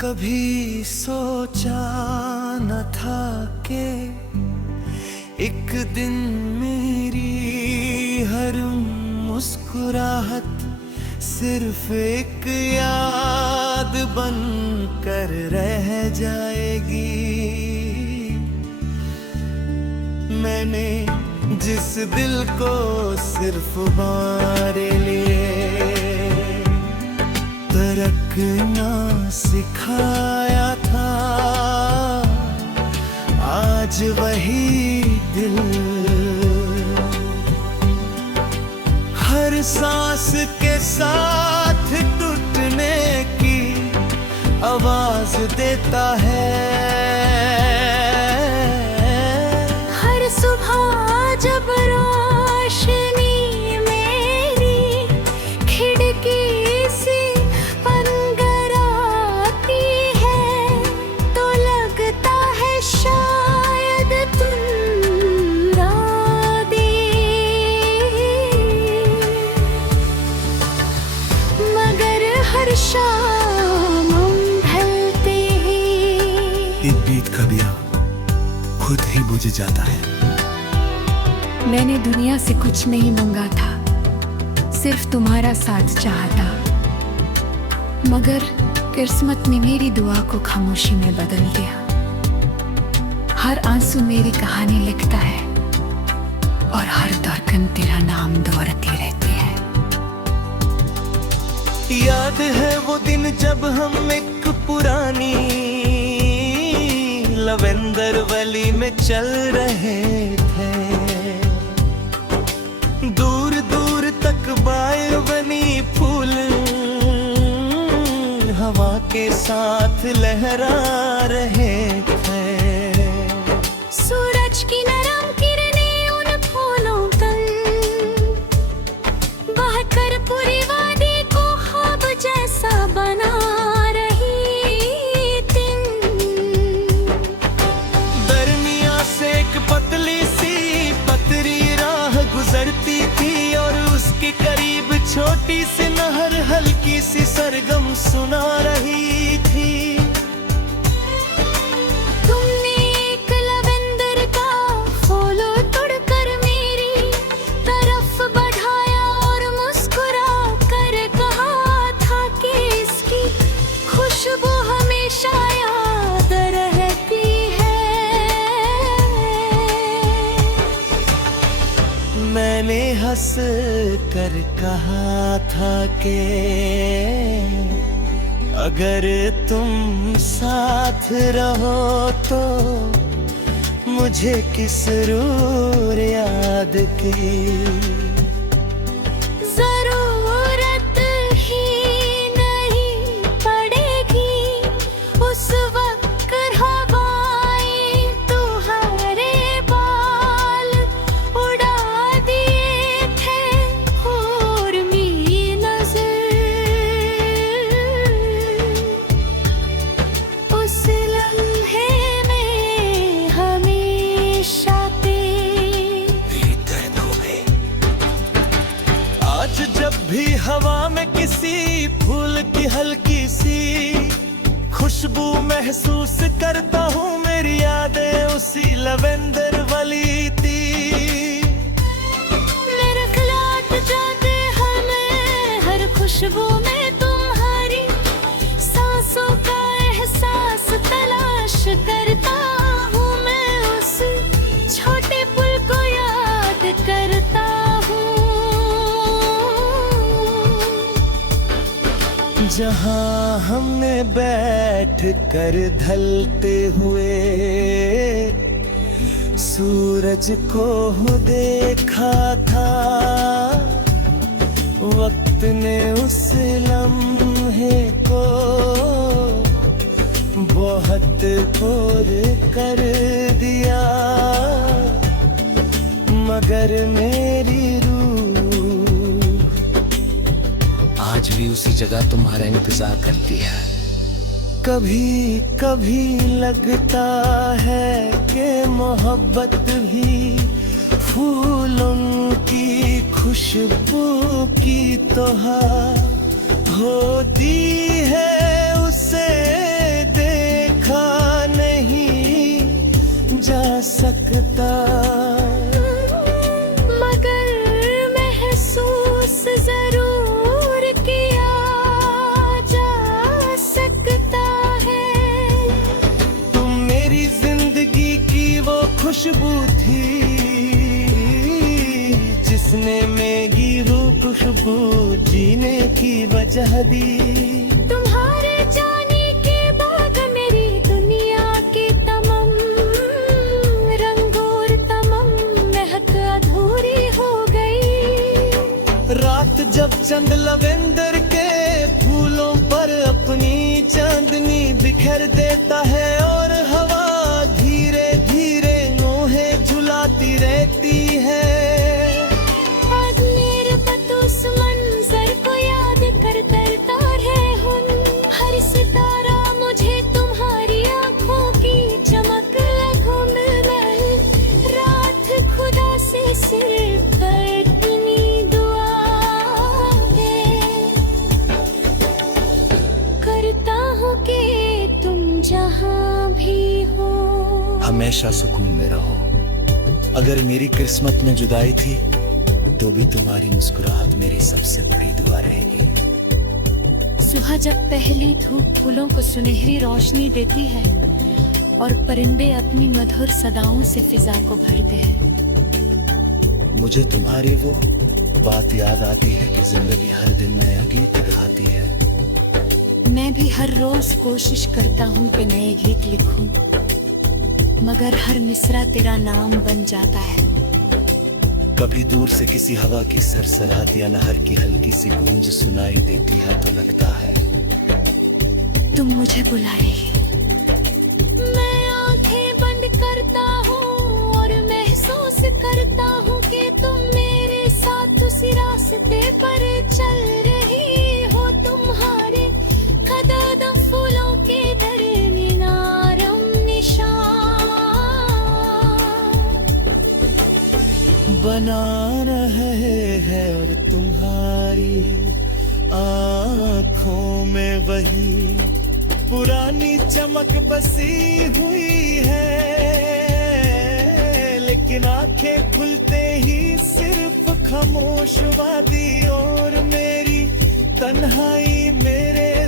कभी सोचा न था कि एक दिन मेरी हर मुस्कुराहट सिर्फ एक याद बन कर रह जाएगी। मैंने जिस दिल को सिर्फ बारे लिए तरकना सिखाया था, आज वही दिल हर सांस के साथ टूटने की आवाज देता है। हर सुबह जब रोशनी मेरी खिड़की से अंदर आती है तो लगता है शायद तुम राधी, मगर हर शाम ढलते ही एक बीत का दिया खुद ही बुझ जाता है। मैंने दुनिया से कुछ नहीं मांगा था, सिर्फ तुम्हारा साथ चाहा था, मगर किस्मत ने मेरी दुआ को खामोशी में बदल दिया। हर आंसू मेरी कहानी लिखता है और हर धड़कन तेरा नाम दोहराती रहती है। याद है वो दिन जब हम एक पुरानी लवेंदर वैली में चल रहे थे, दूर दूर तक बागवानी फूल हवा के साथ लहरा रहे थे। सूरज की नरम किरणें उन फूलों तल बहकर पूरी वादी को ख्वाब जैसा बना रही थी। दरमिया से एक पतली सी पतरी राह गुजरती थी और उसके करीब छोटी सी नहर हल्की सी सरगम सुना रही थी। तुमने एक लवेंदर का फूल तोड़कर मेरी तरफ बढ़ाया और मुस्कुरा कर कहा था कि इसकी खुशबू हमेशा याद रहती है। मैंने हंस कर कहा था कि अगर तुम साथ रहो तो मुझे किस रूर याद की जरूरत ही नहीं पड़ेगी। उस वक्त हवाएं तुम्हारे बाल उड़ा दिए थे और मेरी नजर उस लम्हे में हमेशा तेरी दर्द हो गई। आज जब भी हवा में किसी फूल की हल्की सी खुशबू महसूस करता हूँ, मेरी यादें उसी लवेंदर वाली थी। मेरे खिलाफ जाते हमें हर खुशबू में तुम्हारी सांसों का एहसास तलाश करता हूँ। मैं उस छोटे पुल को याद करता हूँ जहाँ हमने बैठ कर ढलते हुए सूरज को देखा था। वक्त ने उस लम्हे को बहुत और कर दिया, मगर मेरी रूह आज भी उसी जगह तुम्हारा इंतजार करती है। कभी कभी लगता है कि मोहब्बत भी फूलों की खुशबू की तोहा होती है, उसे उसने मेरी रूह खुशबू जीने की वजह दी। तुम्हारे जाने के बाद मेरी दुनिया के तमाम रंग और तमाम महक अधूरी हो गई। रात जब चंद लवेंदर के फूलों पर अपनी चांदनी बिखेर देता है और हवा धीरे धीरे नोहे झुलाती रहती है। आज मेरे बतूस मंजर को याद कर करता है हुन। हर सितारा मुझे तुम्हारी आंखों की चमक लगूं मैं। रात खुदा से सिर्फ इतनी दुआ है करता हूँ कि तुम जहाँ भी हो हमेशा सुकून में रहो। अगर मेरी किस्मत में जुदाई थी तो भी तुम्हारी मुस्कुराहट मेरी सबसे बड़ी दुआ रहेगी। सुबह जब पहली धूप फूलों को सुनहरी रोशनी देती है और परिंदे अपनी मधुर सदाओं से फिजा को भरते हैं, मुझे तुम्हारी वो बात याद आती है कि जिंदगी हर दिन नया गीत गाती है। मैं भी हर रोज कोशिश करता हूँ कि नए गीत लिखूं, मगर हर मिसरा तेरा नाम बन जाता है। कभी दूर से किसी हवा की सरसराहट या नहर की हल्की सी गूंज सुनाई देती है तो लगता है तुम मुझे बुलाए। मैं आंखें बंद करता हूँ और महसूस करता हूँ कि तुम मेरे साथ उसी रास्ते पर चल रही हो। तुम्हारे कदम फूलों के दरमियान निशान बना रहे हैं और तुम्हारी आँखों में वही पुरानी चमक बसी हुई है। लेकिन आंखें खुलते ही सिर्फ खामोश वादी और मेरी तन्हाई मेरे